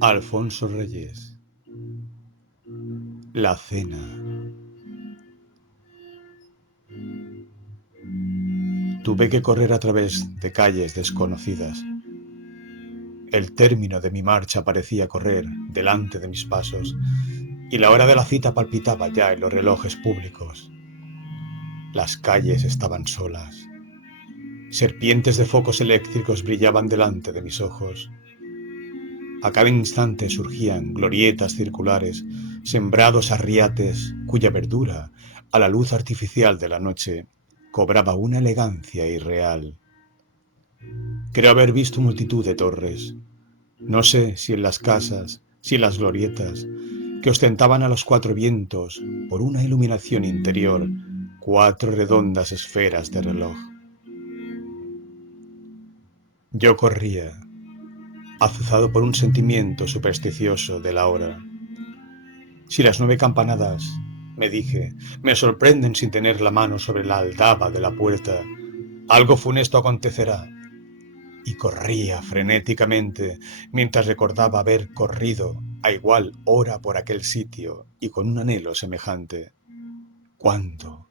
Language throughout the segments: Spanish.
Alfonso Reyes. La cena. Tuve que correr a través de calles desconocidas. El término de mi marcha parecía correr delante de mis pasos, y la hora de la cita palpitaba ya en los relojes públicos. Las calles estaban solas. Serpientes de focos eléctricos brillaban delante de mis ojos. A cada instante surgían glorietas circulares, sembrados arriates cuya verdura, a la luz artificial de la noche, cobraba una elegancia irreal. Creo haber visto multitud de torres. No sé si en las casas, si en las glorietas, que ostentaban a los cuatro vientos, por una iluminación interior, cuatro redondas esferas de reloj. Yo corría, azuzado por un sentimiento supersticioso de la hora. Si las 9 campanadas, me dije, me sorprenden sin tener la mano sobre la aldaba de la puerta, algo funesto acontecerá. Y corría frenéticamente mientras recordaba haber corrido a igual hora por aquel sitio y con un anhelo semejante. ¿Cuándo?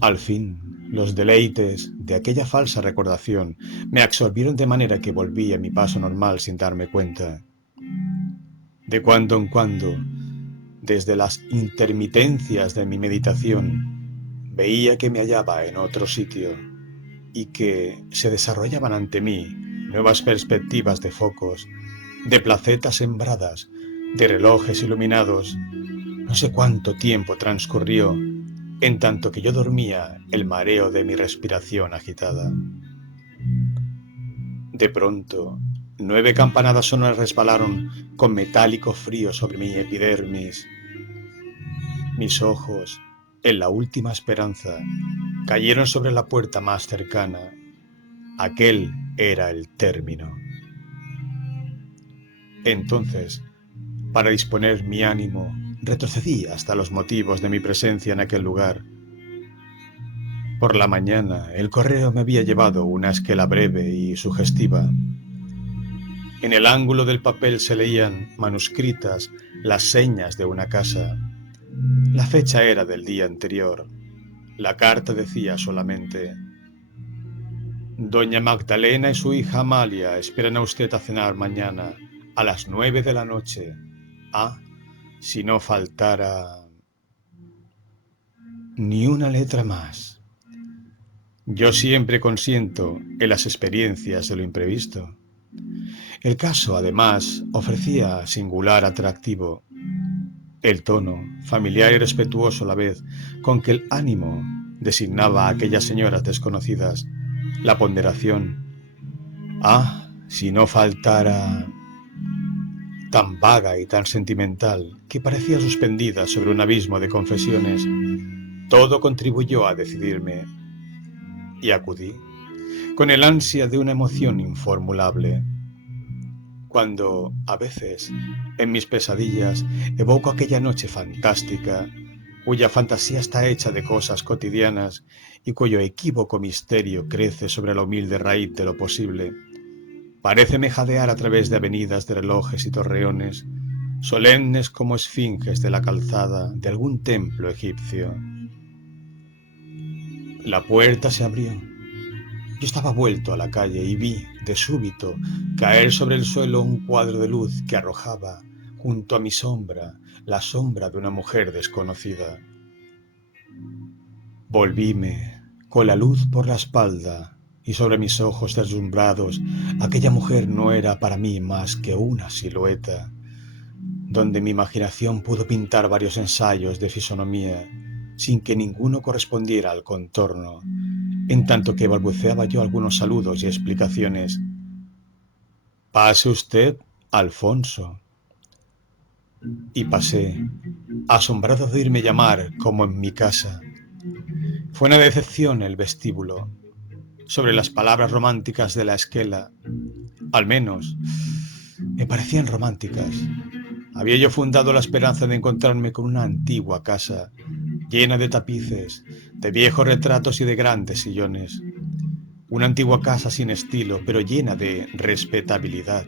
Al fin, los deleites de aquella falsa recordación me absorbieron de manera que volví a mi paso normal sin darme cuenta. De cuando en cuando, desde las intermitencias de mi meditación, veía que me hallaba en otro sitio y que se desarrollaban ante mí nuevas perspectivas de focos, de placetas sembradas, de relojes iluminados. No sé cuánto tiempo transcurrió, en tanto que yo dormía el mareo de mi respiración agitada. De pronto, 9 campanadas sonoras resbalaron con metálico frío sobre mi epidermis. Mis ojos, en la última esperanza, cayeron sobre la puerta más cercana. Aquel era el término. Entonces, para disponer mi ánimo, retrocedí hasta los motivos de mi presencia en aquel lugar. Por la mañana, el correo me había llevado una esquela breve y sugestiva. En el ángulo del papel se leían, manuscritas, las señas de una casa. La fecha era del día anterior. La carta decía solamente: Doña Magdalena y su hija Amalia esperan a usted a cenar mañana a las 9 de la noche. Si no faltara... Ni una letra más. Yo siempre consiento en las experiencias de lo imprevisto. El caso, además, ofrecía singular atractivo. El tono, familiar y respetuoso a la vez, con que el ánimo designaba a aquellas señoras desconocidas. La ponderación. Si no faltara... tan vaga y tan sentimental que parecía suspendida sobre un abismo de confesiones. Todo contribuyó a decidirme y acudí, con el ansia de una emoción informulable. Cuando, a veces, en mis pesadillas, evoco aquella noche fantástica, cuya fantasía está hecha de cosas cotidianas y cuyo equívoco misterio crece sobre la humilde raíz de lo posible, paréceme jadear a través de avenidas de relojes y torreones, solemnes como esfinges de la calzada de algún templo egipcio. La puerta se abrió. Yo estaba vuelto a la calle y vi, de súbito, caer sobre el suelo un cuadro de luz que arrojaba, junto a mi sombra, la sombra de una mujer desconocida. Volvíme, con la luz por la espalda y sobre mis ojos deslumbrados. Aquella mujer no era para mí más que una silueta, donde mi imaginación pudo pintar varios ensayos de fisonomía, sin que ninguno correspondiera al contorno, en tanto que balbuceaba yo algunos saludos y explicaciones. Pase usted, Alfonso. Y pasé, asombrado de oírme llamar como en mi casa. Fue una decepción el vestíbulo. Sobre las palabras románticas de la esquela, al menos, me parecían románticas. Había yo fundado la esperanza de encontrarme con una antigua casa, llena de tapices, de viejos retratos y de grandes sillones. Una antigua casa sin estilo, pero llena de respetabilidad.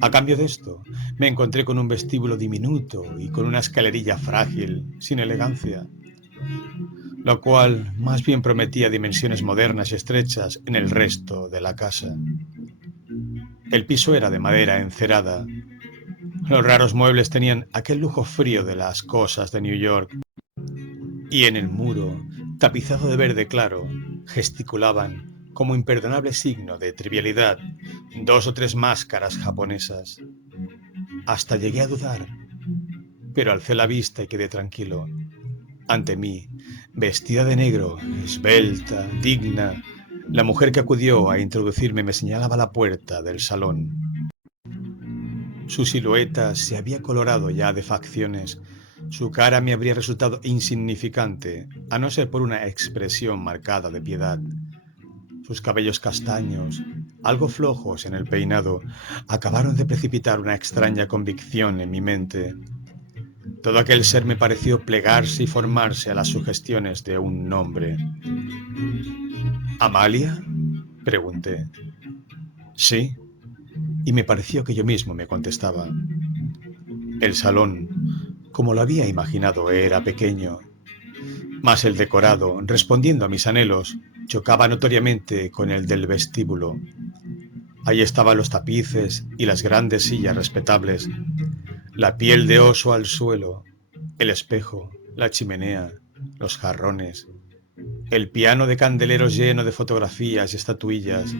A cambio de esto, me encontré con un vestíbulo diminuto y con una escalerilla frágil, sin elegancia, lo cual más bien prometía dimensiones modernas y estrechas en el resto de la casa. El piso era de madera encerada. Los raros muebles tenían aquel lujo frío de las cosas de New York, y en el muro, tapizado de verde claro, gesticulaban, como imperdonable signo de trivialidad, 2 o 3 máscaras japonesas. Hasta llegué a dudar, pero alcé la vista y quedé tranquilo. Ante mí, vestida de negro, esbelta, digna, la mujer que acudió a introducirme me señalaba la puerta del salón. Su silueta se había colorado ya de facciones. Su cara me habría resultado insignificante, a no ser por una expresión marcada de piedad. Sus cabellos castaños, algo flojos en el peinado, acabaron de precipitar una extraña convicción en mi mente. Todo aquel ser me pareció plegarse y formarse a las sugestiones de un nombre. ¿Amalia?, pregunté. Sí, y me pareció que yo mismo me contestaba. El salón, como lo había imaginado, era pequeño, mas el decorado, respondiendo a mis anhelos, chocaba notoriamente con el del vestíbulo. Allí estaban los tapices y las grandes sillas respetables, la piel de oso al suelo, el espejo, la chimenea, los jarrones, el piano de candeleros lleno de fotografías y estatuillas,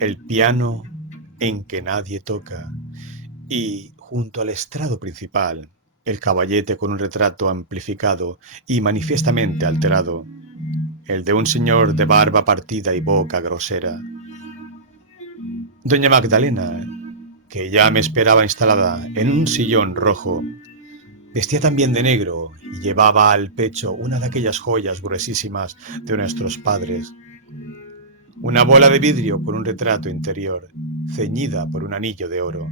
el piano en que nadie toca, y, junto al estrado principal, el caballete con un retrato amplificado y manifiestamente alterado, el de un señor de barba partida y boca grosera. Doña Magdalena, que ya me esperaba instalada en un sillón rojo, vestía también de negro y llevaba al pecho una de aquellas joyas gruesísimas de nuestros padres, una bola de vidrio con un retrato interior, ceñida por un anillo de oro.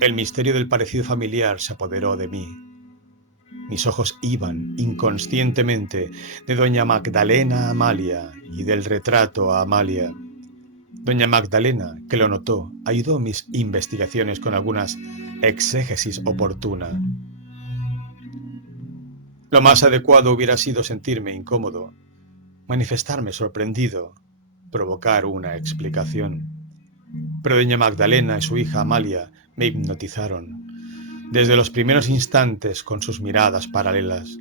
El misterio del parecido familiar se apoderó de mí. Mis ojos iban, inconscientemente, de doña Magdalena a Amalia y del retrato a Amalia. Doña Magdalena, que lo notó, ayudó mis investigaciones con algunas exégesis oportuna. Lo más adecuado hubiera sido sentirme incómodo, manifestarme sorprendido, provocar una explicación. Pero doña Magdalena y su hija Amalia me hipnotizaron, desde los primeros instantes con sus miradas paralelas.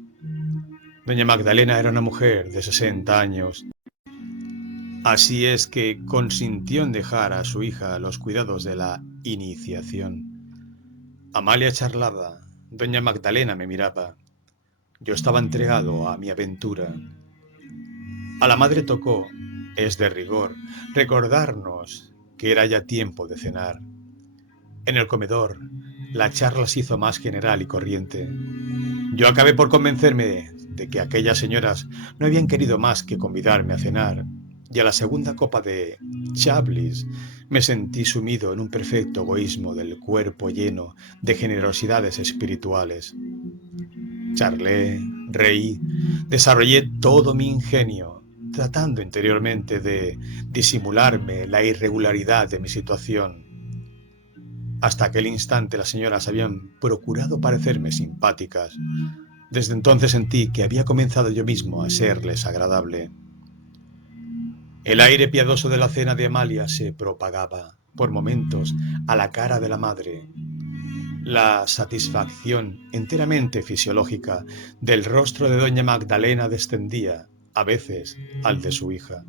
Doña Magdalena era una mujer de 60 años. Así es que consintió en dejar a su hija los cuidados de la iniciación. Amalia charlaba, doña Magdalena me miraba. Yo estaba entregado a mi aventura. A la madre tocó, es de rigor, recordarnos que era ya tiempo de cenar. En el comedor, la charla se hizo más general y corriente. Yo acabé por convencerme de que aquellas señoras no habían querido más que convidarme a cenar, y a la segunda copa de Chablis me sentí sumido en un perfecto egoísmo del cuerpo lleno de generosidades espirituales. Charlé, reí, desarrollé todo mi ingenio, tratando interiormente de disimularme la irregularidad de mi situación. Hasta aquel instante las señoras habían procurado parecerme simpáticas. Desde entonces sentí que había comenzado yo mismo a serles agradable. El aire piadoso de la cena de Amalia se propagaba, por momentos, a la cara de la madre. La satisfacción enteramente fisiológica del rostro de doña Magdalena descendía, a veces, al de su hija.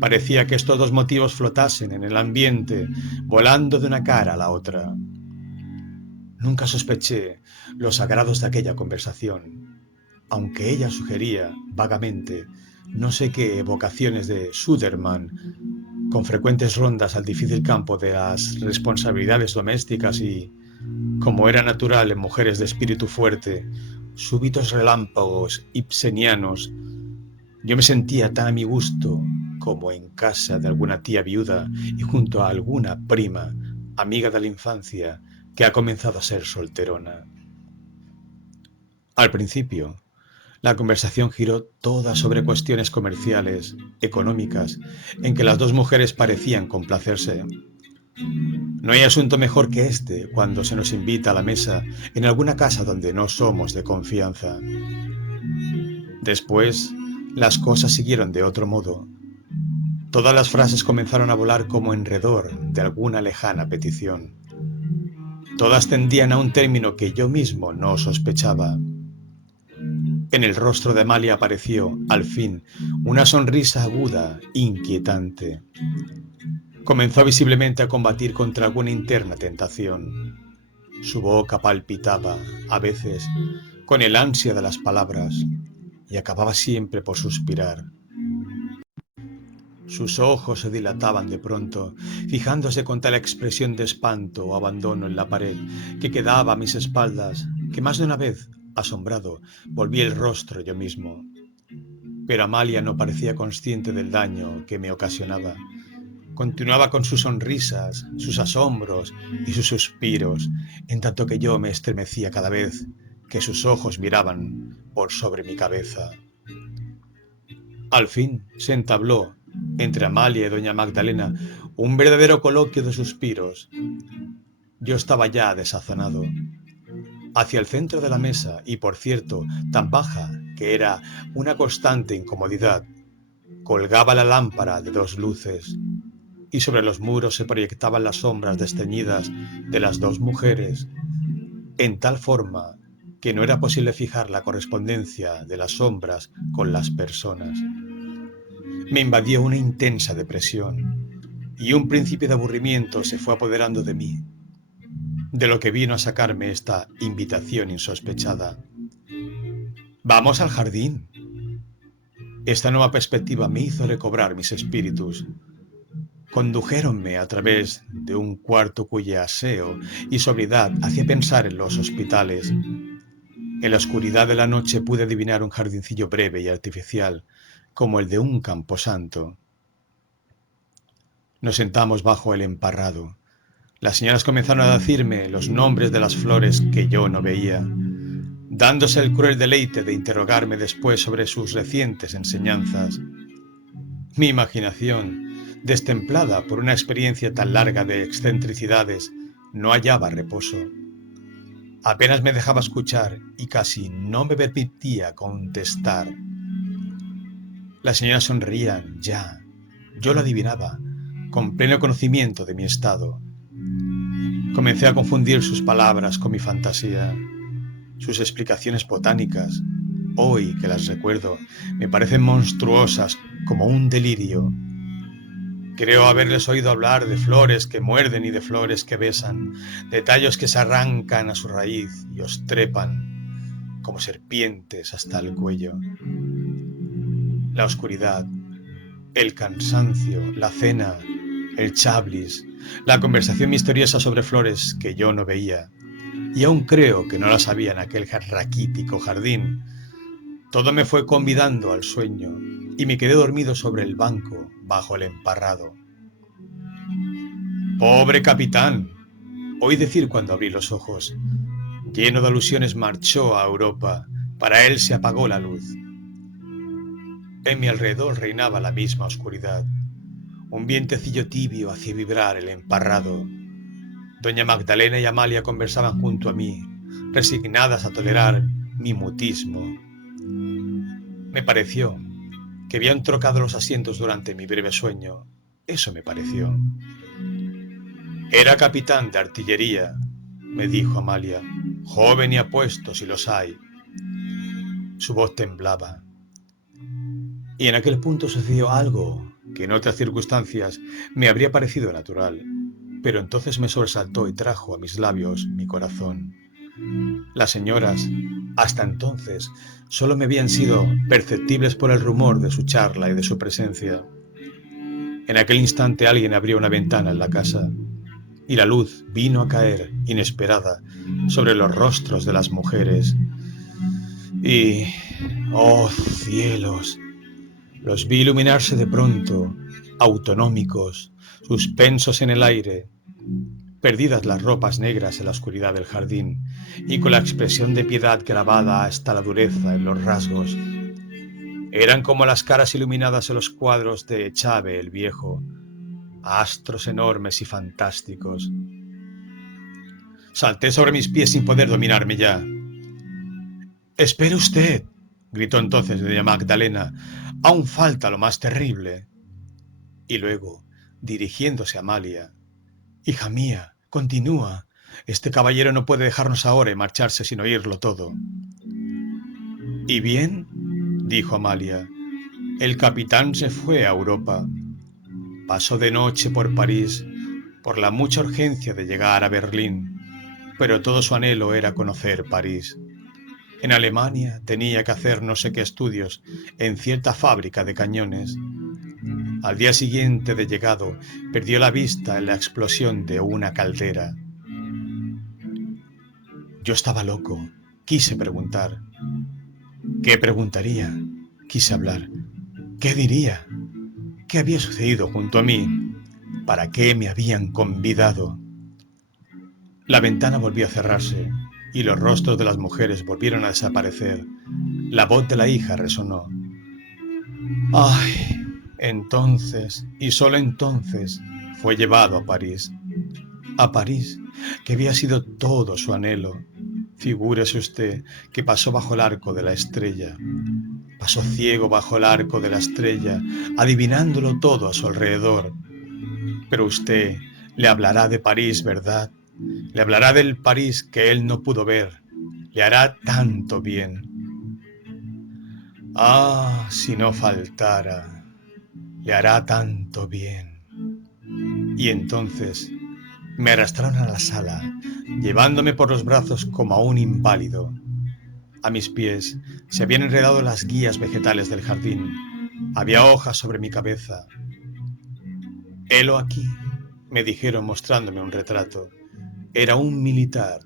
Parecía que estos dos motivos flotasen en el ambiente, volando de una cara a la otra. Nunca sospeché los agrados de aquella conversación, aunque ella sugería, vagamente, no sé qué evocaciones de Sudermann, con frecuentes rondas al difícil campo de las responsabilidades domésticas y, como era natural en mujeres de espíritu fuerte, súbitos relámpagos ibsenianos. Yo me sentía tan a mi gusto como en casa de alguna tía viuda y junto a alguna prima, amiga de la infancia, que ha comenzado a ser solterona. Al principio, la conversación giró toda sobre cuestiones comerciales, económicas, en que las dos mujeres parecían complacerse. No hay asunto mejor que este cuando se nos invita a la mesa en alguna casa donde no somos de confianza. Después, las cosas siguieron de otro modo. Todas las frases comenzaron a volar como enredor de alguna lejana petición. Todas tendían a un término que yo mismo no sospechaba. En el rostro de Amalia apareció, al fin, una sonrisa aguda, inquietante. Comenzó visiblemente a combatir contra alguna interna tentación. Su boca palpitaba, a veces, con el ansia de las palabras, y acababa siempre por suspirar. Sus ojos se dilataban de pronto, fijándose con tal expresión de espanto o abandono en la pared que quedaba a mis espaldas, que más de una vez, asombrado, volví el rostro yo mismo. Pero Amalia no parecía consciente del daño que me ocasionaba. Continuaba con sus sonrisas, sus asombros y sus suspiros, en tanto que yo me estremecía cada vez que sus ojos miraban por sobre mi cabeza. Al fin se entabló, entre Amalia y doña Magdalena, un verdadero coloquio de suspiros. Yo estaba ya desazonado. Hacia el centro de la mesa, y por cierto, tan baja que era una constante incomodidad, colgaba la lámpara de 2 luces, y sobre los muros se proyectaban las sombras desteñidas de las 2 mujeres, en tal forma que no era posible fijar la correspondencia de las sombras con las personas. Me invadió una intensa depresión, y un principio de aburrimiento se fue apoderando de mí, de lo que vino a sacarme esta invitación insospechada. «Vamos al jardín». Esta nueva perspectiva me hizo recobrar mis espíritus. Condujéronme a través de un cuarto cuyo aseo y sobriedad hacía pensar en los hospitales. En la oscuridad de la noche pude adivinar un jardincillo breve y artificial, como el de un camposanto. Nos sentamos bajo el emparrado. Las señoras comenzaron a decirme los nombres de las flores que yo no veía, dándose el cruel deleite de interrogarme después sobre sus recientes enseñanzas. Mi imaginación, destemplada por una experiencia tan larga de excentricidades, no hallaba reposo. Apenas me dejaba escuchar y casi no me permitía contestar. Las señoras sonreían ya, yo lo adivinaba, con pleno conocimiento de mi estado. Comencé a confundir sus palabras con mi fantasía. Sus explicaciones botánicas, hoy que las recuerdo, me parecen monstruosas como un delirio. Creo haberles oído hablar de flores que muerden y de flores que besan, de tallos que se arrancan a su raíz y os trepan como serpientes hasta el cuello. La oscuridad, el cansancio, la cena, el chablis, la conversación misteriosa sobre flores que yo no veía, y aún creo que no las había en aquel raquítico jardín. Todo me fue convidando al sueño, y me quedé dormido sobre el banco, bajo el emparrado. «Pobre capitán», oí decir cuando abrí los ojos. Lleno de alusiones marchó a Europa, para él se apagó la luz. En mi alrededor reinaba la misma oscuridad. Un vientecillo tibio hacía vibrar el emparrado. Doña Magdalena y Amalia conversaban junto a mí, resignadas a tolerar mi mutismo. Me pareció que habían trocado los asientos durante mi breve sueño. Eso me pareció. «Era capitán de artillería», me dijo Amalia, «joven y apuesto si los hay». Su voz temblaba. Y en aquel punto sucedió algo que en otras circunstancias me habría parecido natural, pero entonces me sobresaltó y trajo a mis labios mi corazón. Las señoras, hasta entonces, solo me habían sido perceptibles por el rumor de su charla y de su presencia. En aquel instante alguien abrió una ventana en la casa, y la luz vino a caer, inesperada, sobre los rostros de las mujeres. Y, ¡oh cielos!, los vi iluminarse de pronto, autonómicos, suspensos en el aire, perdidas las ropas negras en la oscuridad del jardín, y con la expresión de piedad grabada hasta la dureza en los rasgos. Eran como las caras iluminadas en los cuadros de Echave el Viejo, astros enormes y fantásticos. Salté sobre mis pies sin poder dominarme ya. «¡Espere usted!», gritó entonces doña Magdalena. «Aún falta lo más terrible». Y luego, dirigiéndose a Amalia: «Hija mía, continúa. Este caballero no puede dejarnos ahora y marcharse sin oírlo todo». «¿Y bien?», dijo Amalia. «El capitán se fue a Europa. Pasó de noche por París, por la mucha urgencia de llegar a Berlín, pero todo su anhelo era conocer París. En Alemania tenía que hacer no sé qué estudios en cierta fábrica de cañones. Al día siguiente de llegado, perdió la vista en la explosión de una caldera. Yo estaba loco. Quise preguntar. ¿Qué preguntaría? Quise hablar. ¿Qué diría? ¿Qué había sucedido junto a mí? ¿Para qué me habían convidado? La ventana volvió a cerrarse y los rostros de las mujeres volvieron a desaparecer. La voz de la hija resonó. ¡Ay! Entonces, y solo entonces, fue llevado a París. A París, que había sido todo su anhelo. Figúrese usted que pasó bajo el arco de la estrella. Pasó ciego bajo el arco de la estrella, adivinándolo todo a su alrededor. Pero usted le hablará de París, ¿verdad? Le hablará del París que él no pudo ver. Le hará tanto bien. Ah, si no faltara, le hará tanto bien. Y entonces me arrastraron a la sala, llevándome por los brazos como a un inválido. A mis pies se habían enredado las guías vegetales del jardín. Había hojas sobre mi cabeza. «Helo aquí», me dijeron mostrándome un retrato. Era un militar.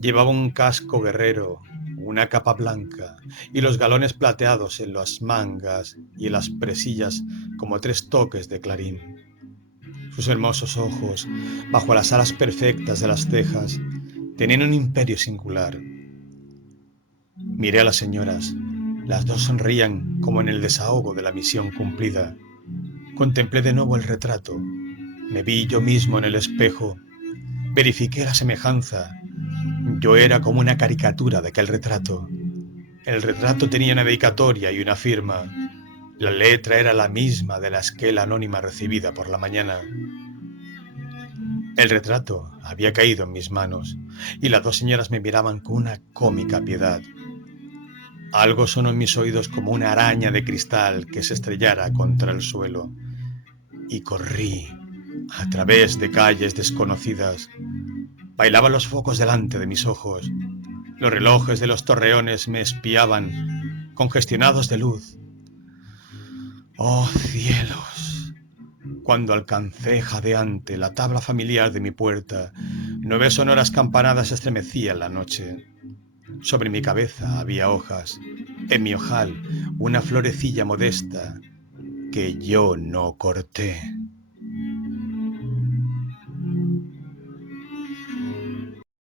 Llevaba un casco guerrero, una capa blanca y los galones plateados en las mangas y en las presillas como 3 toques de clarín. Sus hermosos ojos, bajo las alas perfectas de las cejas, tenían un imperio singular. Miré a las señoras. Las dos sonreían como en el desahogo de la misión cumplida. Contemplé de nuevo el retrato. Me vi yo mismo en el espejo. Verifiqué la semejanza. Yo era como una caricatura de aquel retrato. El retrato tenía una dedicatoria y una firma. La letra era la misma de la esquela anónima recibida por la mañana. El retrato había caído en mis manos y las dos señoras me miraban con una cómica piedad. Algo sonó en mis oídos como una araña de cristal que se estrellara contra el suelo. Y corrí a través de calles desconocidas. Bailaban los focos delante de mis ojos. Los relojes de los torreones me espiaban, congestionados de luz. ¡Oh, cielos! Cuando alcancé jadeante la tabla familiar de mi puerta, 9 sonoras campanadas estremecían la noche. Sobre mi cabeza había hojas, en mi ojal una florecilla modesta que yo no corté.